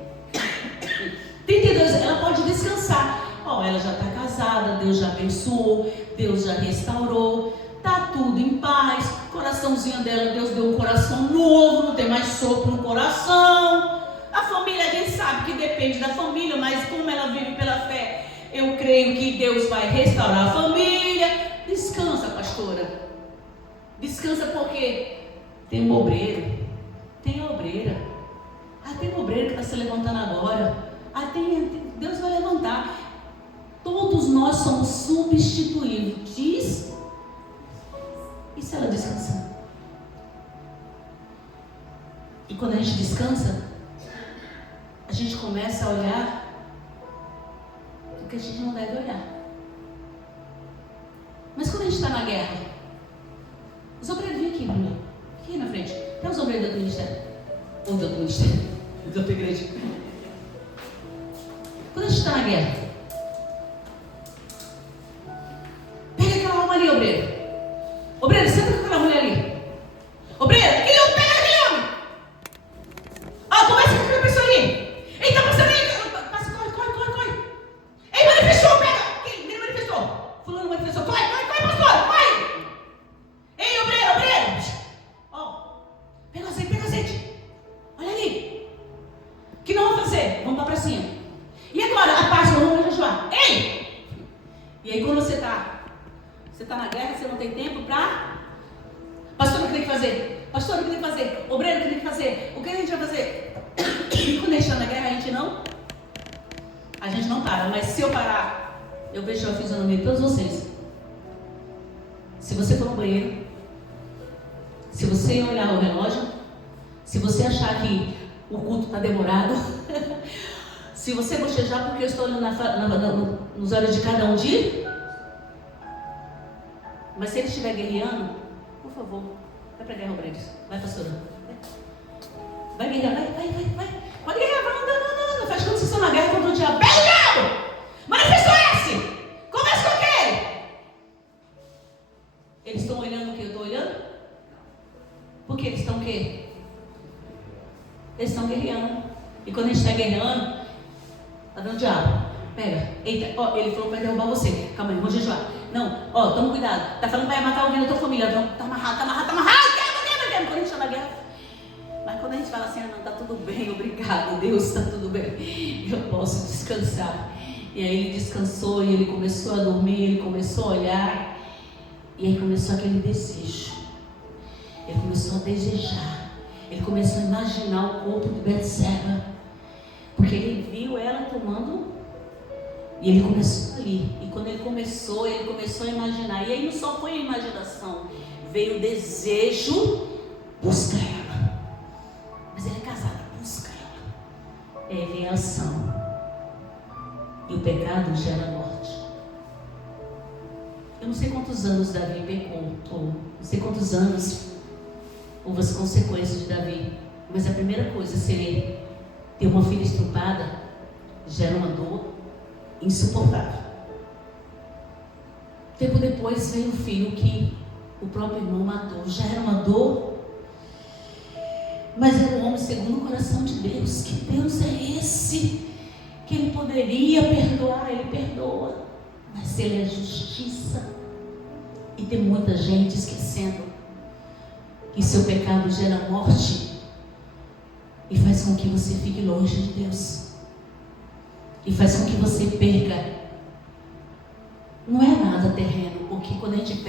32, ela pode descansar. Ela já está casada, Deus já abençoou, Deus já restaurou, está tudo em paz. Coraçãozinho dela, Deus deu um coração novo, não tem mais sopro no coração. A família, a gente sabe que depende da família, mas como ela vive pela fé, eu creio que Deus vai restaurar a família. Descansa, pastora. Descansa porque tem um obreiro. Tem obreira. Tem um obreiro que está se levantando agora. Deus vai levantar. Todos nós somos substituir. Diz. E se ela descansar? E quando a gente descansa, a gente começa a olhar o que a gente não deve olhar. Mas quando a gente está na guerra, os obreiros vêm aqui, Bruno. Aqui na frente. Tem os obreiros do outro ministério. Ou do outro ministério. Da outra igreja. Quando a gente está na guerra, pega aquela alma ali, obreiro. Obreiro, senta com aquela mulher ali. Obreiro, aquele homem, pega aquele homem. Conversa com aquela pessoa ali. Eita, passa ali. Passa, corre. Ei, manifestou, pega. Quem manifestou? Fulano manifestou. Corre, pastor, corre. Ei, obreiro. Pega o azeite. Olha ali. O que nós vamos fazer? Vamos para a pracinha. E agora, a Páscoa, vamos jejuar. Ei! E aí, quando você está na guerra, você não tem tempo para... Pastor, o que tem que fazer? Pastor, o que tem que fazer? Obreiro, o que tem que fazer? O que a gente vai fazer? E quando a gente está na guerra, a gente não para. Mas se eu parar, eu vejo a fisionomia de todos vocês. Se você for no banheiro, se você olhar o relógio, se você achar que o culto está demorado, se você bochejar porque eu estou olhando nos olhos de cada um de... Mas se ele estiver guerreando, por favor, vai para a guerra, obreiros. Vai, pastora. Vai guerrear, vai. Pode guerrear, não. Faz quando vocês estão na guerra contra o diabo. Pega o diabo! Manifestou esse! Começa com aquele! Eles estão olhando o que eu estou olhando? Porque eles estão o quê? Eles estão guerreando. E quando a gente está guerreando, tá vendo o diabo? Pega. Eita, ele falou que vai derrubar você. Calma aí, vou jejuar. Não, toma cuidado. Tá falando que vai matar alguém da tua família. Tá amarrado. Quebra. Quando a gente está na guerra. Mas quando a gente fala assim, não, tá tudo bem, obrigado, Deus, tá tudo bem. Eu posso descansar. E aí ele descansou e ele começou a dormir, ele começou a olhar. E aí começou aquele desejo. Ele começou a desejar. Ele começou a imaginar o corpo de Betseba. Porque ele viu ela tomando. E ele começou ali. E quando ele começou a imaginar. E aí não só foi a imaginação. Veio o desejo. Busca ela. Mas ele é casado. Busca ela. É a ação. E o pecado gera morte. Eu não sei quantos anos Davi pecou. Ou não sei quantos anos houve as consequências de Davi. Mas a primeira coisa, se ele ter uma filha estrupada, gera uma dor insuportável. Tempo depois veio o filho que o próprio irmão matou. Já era uma dor, mas era um homem segundo o coração de Deus. Que Deus é esse? Que ele poderia perdoar, ele perdoa. Mas ele é justiça. E tem muita gente esquecendo que seu pecado gera morte e faz com que você fique longe de Deus. E faz com que você perca. Não é nada terreno, porque quando a gente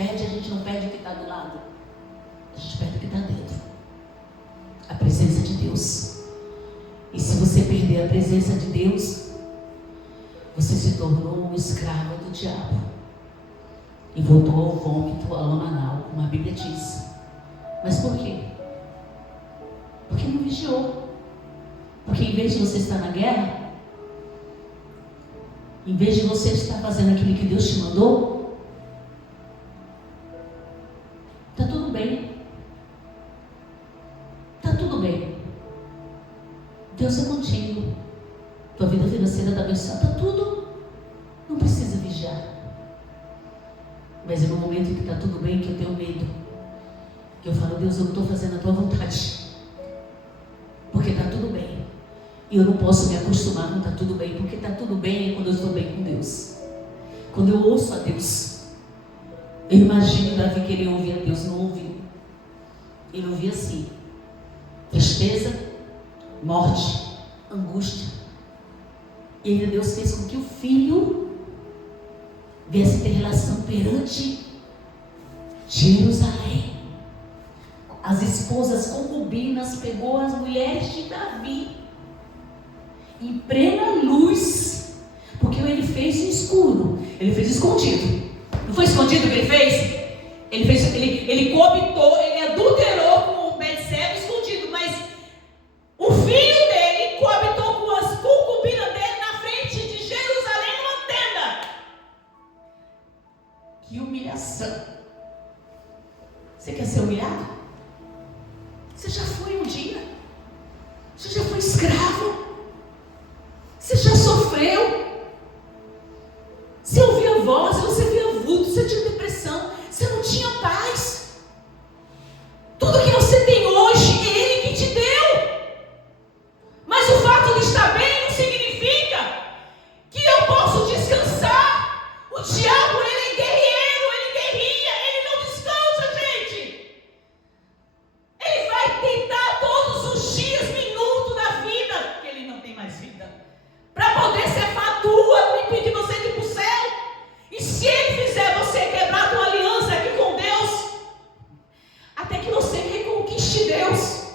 não perde o que está do lado. A gente perde o que está dentro. A presença de Deus. E se você perder a presença de Deus, você se tornou um escravo do diabo. E voltou ao vômito, à lama anal, como a Bíblia diz. Mas por quê? Porque não vigiou. Porque em vez de você estar na guerra, em vez de você estar fazendo aquilo que Deus te mandou, está tudo bem. Está tudo bem. Deus é contigo. Tua vida financeira está abençoada. Está tudo. Não precisa vigiar. Mas é no momento que está tudo bem que eu tenho medo. Que eu falo, Deus, eu não estou fazendo a tua vontade. Porque está tudo bem. E eu não posso me acostumar com está tudo bem. Porque está tudo bem é quando eu estou bem com Deus. Quando eu ouço a Deus. Eu imagino Davi querer ouvir a Deus. Não ouviu. Ele ouvia assim. Tristeza, morte, angústia. E ainda Deus fez com que o filho viesse ter relação perante Jerusalém. As esposas concubinas pegou as mulheres de Davi em plena luz, porque ele fez no escuro, ele fez escondido. foi escondido o que ele fez? Ele coabitou, ele adulterou com o Betseba escondido, mas o filho dele coabitou com as concubinas dele na frente de Jerusalém numa tenda. Que humilhação! Você quer ser humilhado? Você já foi um dia? Você já foi escravo? Você já sofreu? Você ouvia a voz, você via vulto, você tinha depressão, você não tinha paz. Tudo que você tem hoje, é Ele que te deu. Mas o fato de estar bem não significa que eu posso descansar. O diabo, ele é guerreiro, ele guerria, ele não descansa, gente. Ele vai tentar todos os dias, minutos da vida, que ele não tem mais vida, para poder cefar tua, não impedir você de ir para o céu. E se ele fizer você quebrar tua aliança aqui com Deus, até que você reconquiste Deus,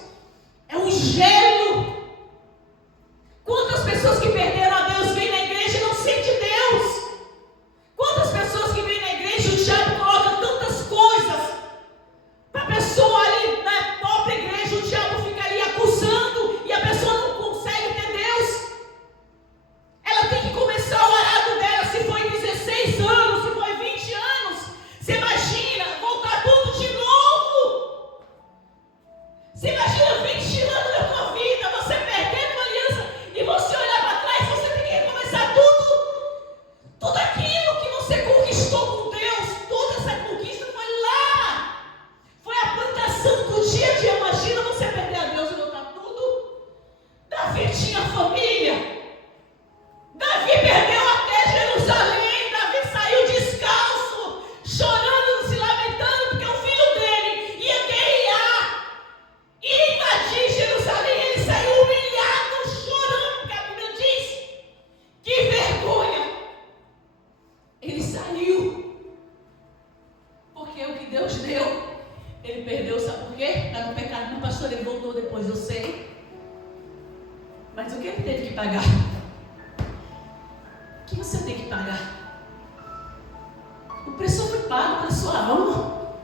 é um gelo. Quantas pessoas que perderam a Deus vêm na igreja e não sentem Deus? Quantas pessoas que vêm na igreja e o diabo coloca tantas coisas para a pessoa ali na própria igreja, o diabo fica ali acusando e a pessoa não consegue ter Deus. Ela tem que começar o arado dela, se foi 16 anos, se foi 20 anos. Você imagina voltar tudo de novo? Você imagina 20 anos da tua vida, você perder a tua aliança e você olhar para trás, você tem que recomeçar tudo aquilo que você conquistou com Deus. Toda essa conquista foi lá, foi a plantação do dia a dia. Imagina você perder a Deus e voltar tudo. Davi tinha família. Davi perdeu até Jerusalém. Davi saiu descalço, chorando, se lamentando, porque o filho dele ia guerrear, ia invadir Jerusalém. Ele saiu humilhado, chorando, porque a Bíblia diz: que vergonha! Ele saiu, porque o que Deus deu, ele perdeu. Sabe por quê? Está no pecado. Não, pastor, ele voltou depois, eu sei. Mas o que ele teve que pagar? O que você tem que pagar? O preço foi pago pela sua alma.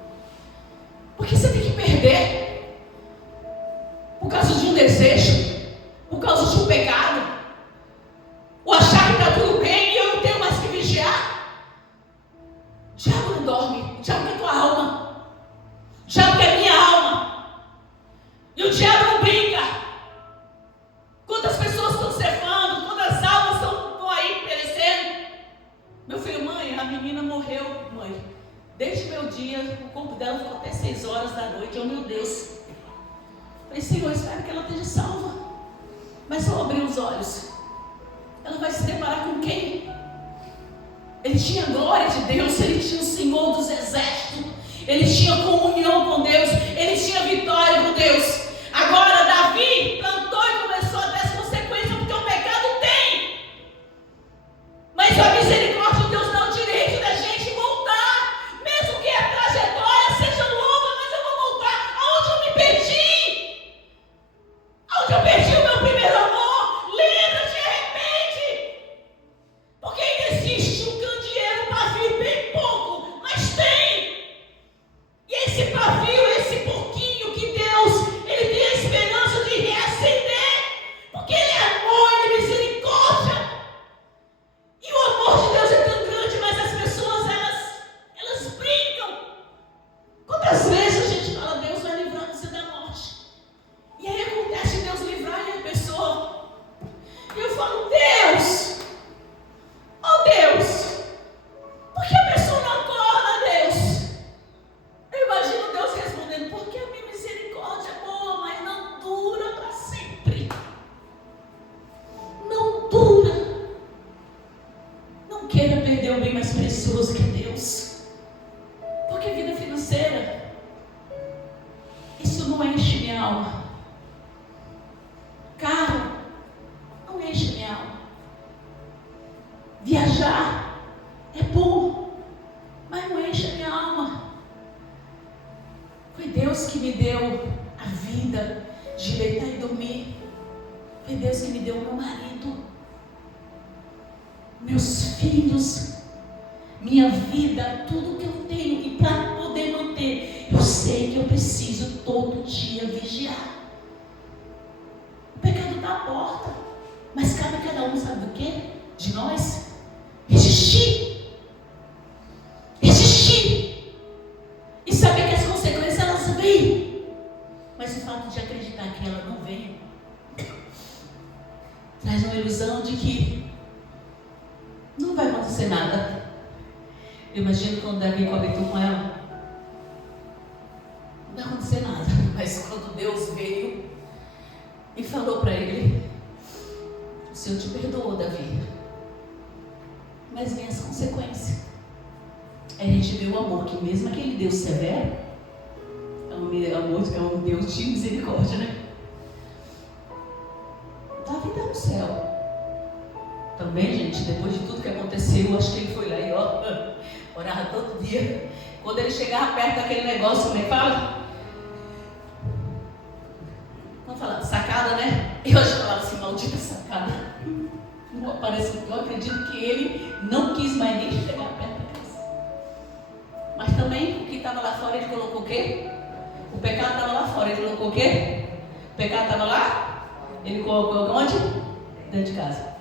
Por que você tem que perder? Por causa de um desejo? Por causa de um pecado? Ou achar que está tudo bem e eu não tenho mais que vigiar? O diabo não dorme. O diabo quer tua alma. O diabo quer minha alma. E o diabo não brinca. Quantas pessoas estão cefando? Quantas almas estão aí perecendo? Meu filho, mãe, a menina morreu, mãe. Desde meu dia, o corpo dela ficou até 6 horas da noite. Oh, meu Deus. Falei, Senhor, espero que ela esteja salva. Mas ao abrir os olhos, ela vai se deparar com quem? Ele tinha a glória de Deus, ele tinha o Senhor dos exércitos, ele tinha comunhão com Deus, ele tinha vitória com Deus. Agora Davi plantou e começou a dar as consequências, porque o pecado tem. Mas a misericórdia de Deus dá o direito da gente voltar, mesmo que a trajetória seja longa, mas eu vou voltar aonde eu me perdi, aonde eu perdi o meu primeiro amor. Lembra, te arrepende, porque ainda existe um candeeiro, pavio bem pouco, mas tem. E esse pavio, esse pouquinho que Deus, Ele tem a esperança de reacender, porque Ele é amor, Ele é misericórdia. E o amor de Deus é tão grande, mas as pessoas, elas brincam. Quantas vezes a gente fala, Deus vai livrar você da morte? E aí acontece Deus livrar e a pessoa... E eu falo, Deus, oh Deus, por que a pessoa não acorda, Deus? Eu imagino Deus respondendo, porque a minha misericórdia é boa, mas não dura para sempre. Não dura. Não queira perder o bem mais precioso que é Deus. Porque vida financeira, isso não enche minha alma. Carro não enche minha alma. Viajar é bom, mas não enche a minha alma. Foi Deus que me deu a vida de deitar e dormir. Foi Deus que me deu meu marido, meus filhos, minha vida, tudo que eu tenho, e para poder manter, eu sei que eu preciso todo dia vigiar. O pecado está à porta, mas cabe a cada um, sabe do quê? De nós resistir e saber que as consequências elas vêm, mas o fato de acreditar que ela não vem traz uma ilusão de que não vai acontecer nada. Eu imagino quando Davi comentou com ela, não vai acontecer nada, mas quando Deus veio e falou para ele: o Senhor te perdoou, Davi, mas vem as consequências. Aí a gente vê o amor, que mesmo aquele Deus severo é um Deus de misericórdia, né? Davi está no céu também, gente. Depois de tudo que aconteceu, acho que ele foi lá e orava todo dia. Quando ele chegava perto daquele negócio, como é que fala? Vamos falar, sacada, né? Eu acho que falava assim, maldita sacada. Não aparece, eu acredito que ele não quis mais nem chegar perto da casa. Mas também o que estava lá fora, ele colocou o quê? O pecado estava lá fora, ele colocou o quê? O pecado estava lá? Ele colocou onde? Dentro de casa.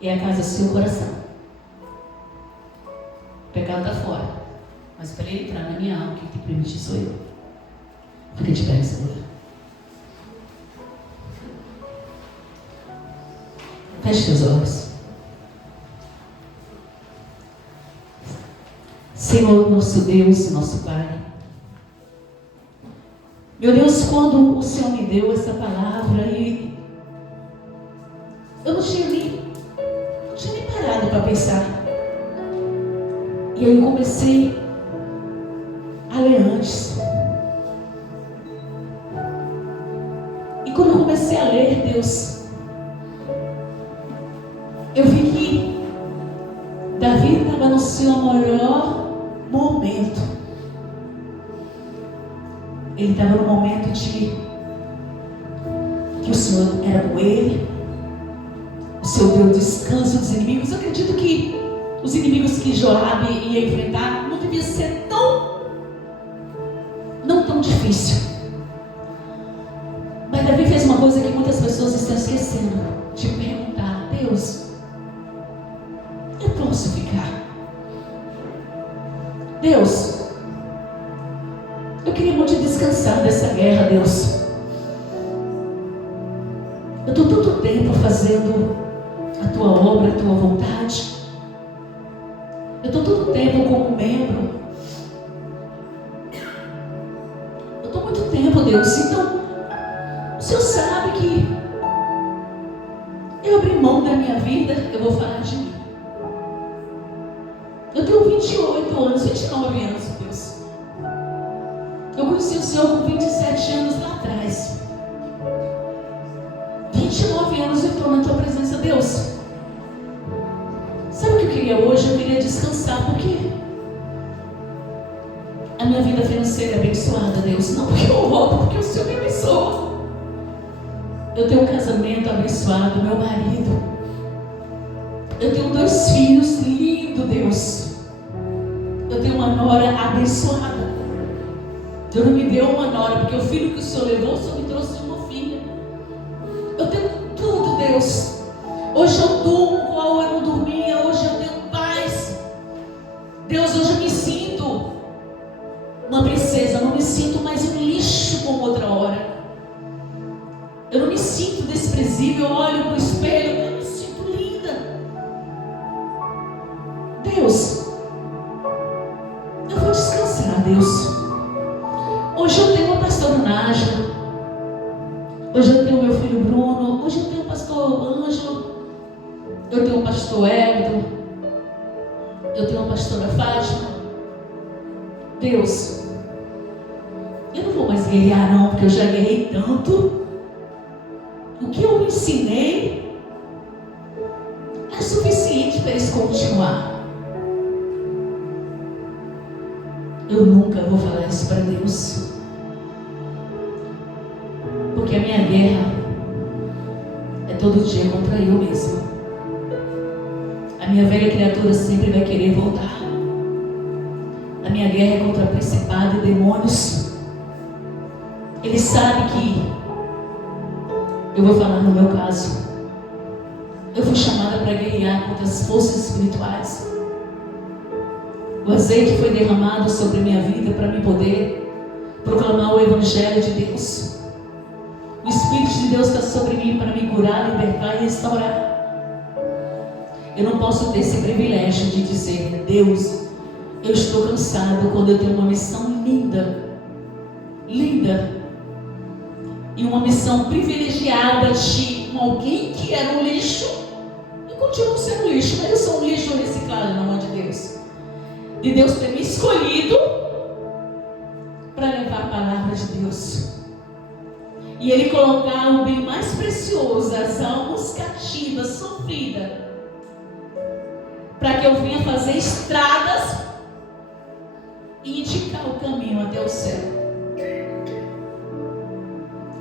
E a casa é o seu coração. O pecado está fora. Mas para ele entrar na minha alma, quem tem que permitir sou eu. Fica de pé nessa hora. Feche teus olhos. Senhor, nosso Deus, nosso Pai. Meu Deus, quando o Senhor me deu essa palavra, e eu não tinha nem parado para pensar. E aí eu comecei a ler antes. E quando eu comecei a ler, Deus, eu vi que Davi estava no seu maior momento. Ele estava no momento de que o Senhor era com ele. O Senhor deu descanso dos inimigos. Eu acredito que os inimigos que Joabe ia enfrentar não devia ser não tão difícil. Mas Davi fez uma coisa que muitas pessoas estão esquecendo de perguntar: Deus, eu posso ficar? Deus, eu queria muito descansar dessa guerra, Deus. Eu estou tanto tempo fazendo a tua obra, a tua vontade. Eu estou todo tempo como membro. Eu estou muito tempo, Deus. Então, o Senhor sabe que eu abri mão da minha vida. Eu vou falar de mim. Eu tenho 28 anos, 29 anos, Deus. Eu conheci o Senhor com 27 anos lá atrás. 29 anos eu estou na tua presença, Deus. Sabe o que eu queria hoje? Eu queria descansar, porque a minha vida financeira é abençoada, Deus. Não porque eu roubo, porque o Senhor me abençoa. Eu tenho um casamento abençoado, meu marido. Eu tenho 2 filhos lindos, Deus. Eu tenho uma nora abençoada. Deus não me deu uma nora, porque o filho que o Senhor levou, o Senhor me trouxe uma filha. Eu tenho tudo, Deus. Hoje eu durmo qual eu não dormia. Hoje eu tenho paz. Deus, hoje eu me sinto uma princesa. Eu não me sinto mais um lixo como outra hora. Eu não me sinto desprezível. Eu olho no espelho, eu me sinto linda. Deus, eu vou descansar, Deus. Hoje eu tenho a pastora Nájila. Hoje eu tenho meu filho Bruno. Hoje eu tenho o pastor Ângelo. Eu tenho o pastor Everton. Eu tenho a pastora Fátima. Deus, eu não vou mais guerrear não, porque eu já guerrei tanto. O que eu ensinei é suficiente para eles continuar. Eu nunca vou falar isso para Deus, porque a minha guerra é todo dia contra eu mesma. A minha velha criatura sempre vai querer voltar. A minha guerra é contra principado e demônios. Ele sabe que, eu vou falar no meu caso, eu fui chamada para guerrear contra as forças espirituais. O azeite foi derramado sobre minha vida para me poder proclamar o Evangelho de Deus. O Espírito de Deus está sobre mim para me curar, libertar e restaurar. Eu não posso ter esse privilégio de dizer: Deus, eu estou cansado, quando eu tenho uma missão linda, linda, e uma missão privilegiada de alguém que era um lixo, e continuo sendo lixo, mas eu sou um lixo reciclado na mão de Deus. De Deus ter me escolhido para levar a palavra de Deus. E Ele colocar o bem mais precioso, as almas cativas, sofridas, para que eu venha fazer estradas e indicar o caminho até o céu.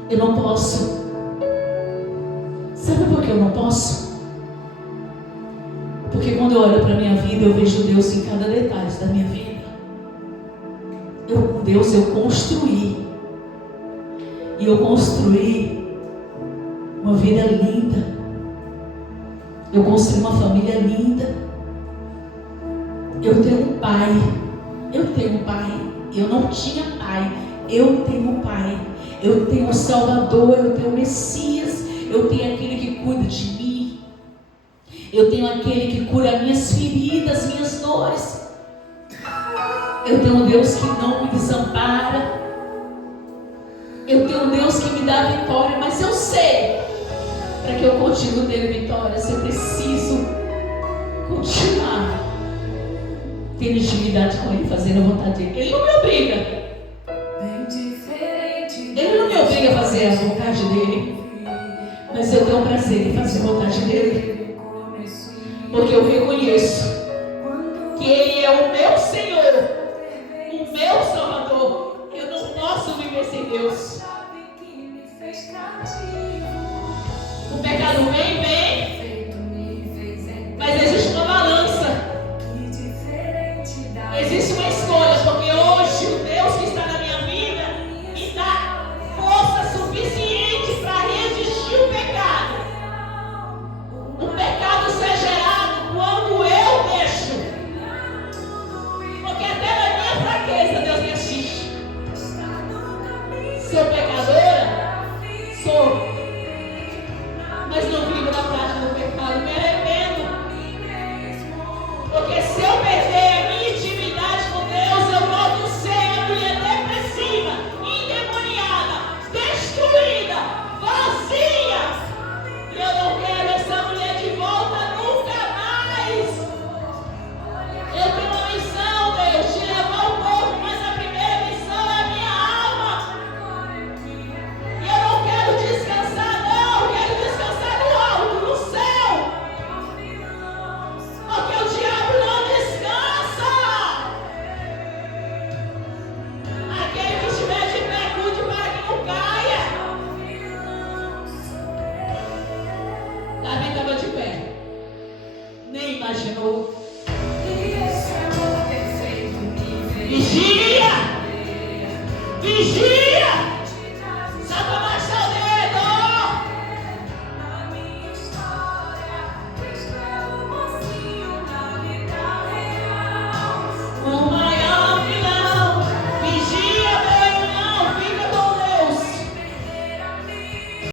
Eu não posso. Sabe por que eu não posso? Porque quando eu olho para a minha vida, eu vejo Deus em cada detalhe da minha vida. Com Deus eu construí. E eu construí uma vida linda. Eu construí uma família linda. Eu tenho um pai. Eu tenho um pai. Eu não tinha pai. Eu tenho um pai. Eu tenho um Salvador. Eu tenho o Messias. Eu tenho aquele que cuida de mim. Eu tenho aquele que cura minhas feridas, minhas dores. Eu tenho um Deus que não me desampara. Eu tenho um Deus que me dá vitória. Mas eu sei, para que eu continue tendo vitórias, eu preciso continuar tendo intimidade com Ele, fazendo a vontade dEle. Ele não me obriga. Ele não me obriga a fazer a vontade dEle. Mas eu tenho prazer em fazer a vontade dEle. Porque eu reconheço que Ele é o meu Senhor, o meu Salvador. Eu não posso viver sem Deus. O pecado vem